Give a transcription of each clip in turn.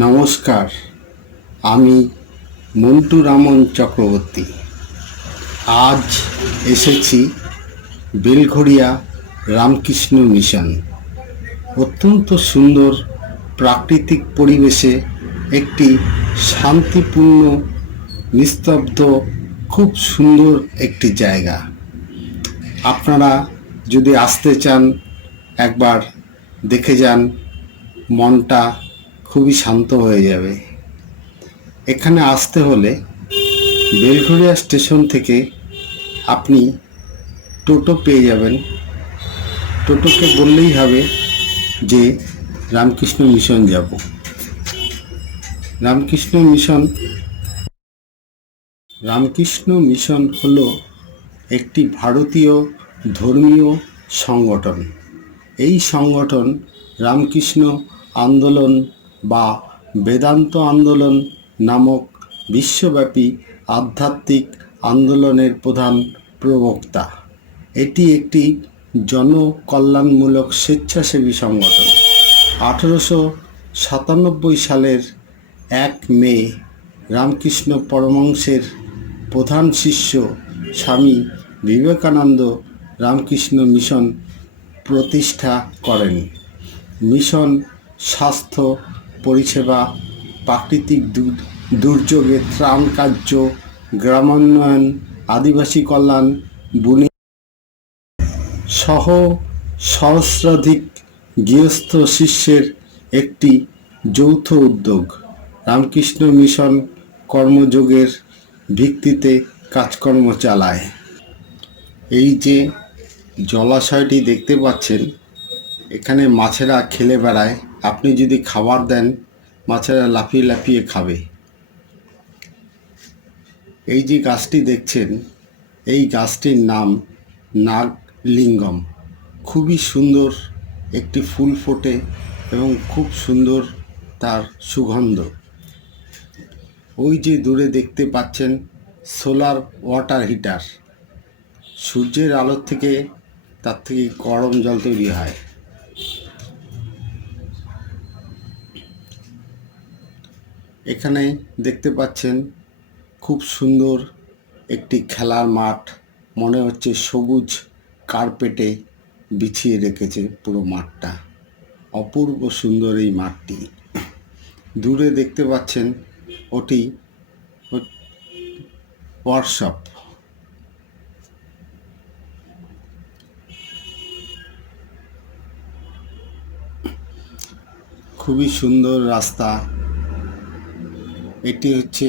নমস্কার, আমি মন্টু রামন চক্রবর্তী। আজ এসেছি বেলঘড়িয়া রামকৃষ্ণ মিশন। অত্যন্ত সুন্দর প্রাকৃতিক পরিবেশে একটি শান্তিপূর্ণ, নিস্তব্ধ, খুব সুন্দর একটি জায়গা। আপনারা যদি আসতে চান, একবার দেখে যান, মনটা খুবই শান্ত হয়ে যাবে। এখানে আসতে হলে বেলঘড়িয়া স্টেশন থেকে আপনি টোটো পেয়ে যাবেন। টোটোকে বললেই হবে যে রামকৃষ্ণ মিশন যাব। রামকৃষ্ণ মিশন হলো একটি ভারতীয় ধর্মীয় সংগঠন। এই সংগঠন রামকৃষ্ণ আন্দোলন বা বেদান্ত আন্দোলন নামক বিশ্বব্যাপী আধ্যাত্মিক আন্দোলনের প্রধান প্রবক্তা। এটি একটি জনকল্যাণমূলক স্বেচ্ছাসেবী সংগঠন। 1897 সালের 1 মে রামকৃষ্ণ পরমহংসের প্রধান শিষ্য স্বামী বিবেকানন্দ রামকৃষ্ণ মিশন প্রতিষ্ঠা করেন। মিশন স্বাস্থ্য পরিষেবা, প্রাকৃতিক দুর্যোগে ত্রাণ কার্য, গ্রামোন্নয়ন, আদিবাসী কল্যাণ, বুনি সহ সহস্রাধিক গৃহস্থ শিষ্যের একটি যৌথ উদ্যোগ। রামকৃষ্ণ মিশন কর্মযোগের ভিত্তিতে কাজকর্ম চালায়। এই যে জলাশয়টি দেখতে পাচ্ছেন, এখানে মাছেরা খেলে বেড়ায়। আপনি যদি খাবার দেন, মাছেরা লাফিয়ে লাফিয়ে খাবে। এই যে গাছটি দেখছেন, এই গাছটির নাম নাগলিঙ্গম। খুবই সুন্দর একটি ফুল ফোটে এবং খুব সুন্দর তার সুগন্ধ। ওই যে দূরে দেখতে পাচ্ছেন সোলার ওয়াটার হিটার। সূর্যের আলোর থেকে তার থেকে গরম জল তৈরি হয়। এখানে দেখতে পাচ্ছেন খুব সুন্দর একটি খেলার মাঠ। মনে হচ্ছে সবুজ কার্পেটে বিছিয়ে রেখেছে পুরো মাঠটা। অপূর্ব সুন্দর এই মাঠটি। দূরে দেখতে পাচ্ছেন ওটি ওয়ার্কশপ। খুবই সুন্দর রাস্তা। এটি হচ্ছে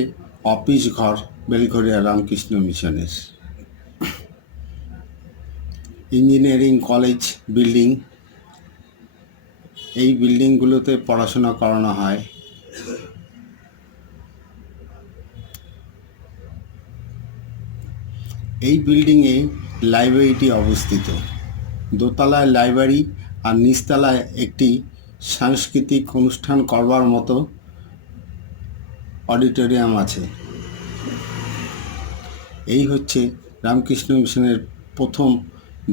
অফিস ঘর বেলঘড়িয়া রামকৃষ্ণ মিশনের। Engineering college building. এই বিল্ডিংগুলোতে পড়াশোনা করানো হয়। এই বিল্ডিংয়ে লাইব্রেরিটি অবস্থিত। দোতলায় লাইব্রেরি আর নিচতলায় একটি সাংস্কৃতিক অনুষ্ঠান করবার মতো অডিটোরিয়াম আছে। এই হচ্ছে রামকৃষ্ণ মিশনের প্রথম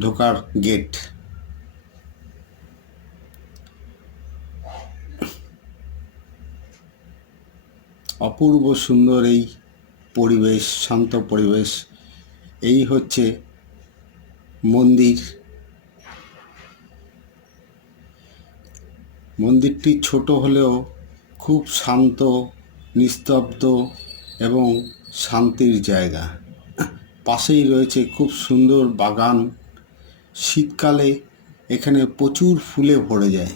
ঢোকার গেট। অপূর্ব সুন্দর এই পরিবেশ, শান্ত পরিবেশ। এই হচ্ছে মন্দির। মন্দিরটি ছোট হলেও খুব শান্ত, নিস্তব্ধ এবং শান্তির জায়গা। পাশেই রয়েছে খুব সুন্দর বাগান। শীতকালে এখানে প্রচুর ফুলে ভরে যায়।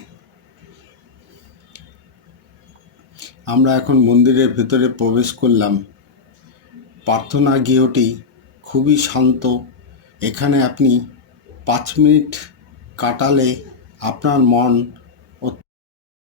আমরা এখন মন্দিরের ভেতরে প্রবেশ করলাম। প্রার্থনা গৃহটি খুবই শান্ত। এখানে আপনি 5 মিনিট কাটালে আপনার মন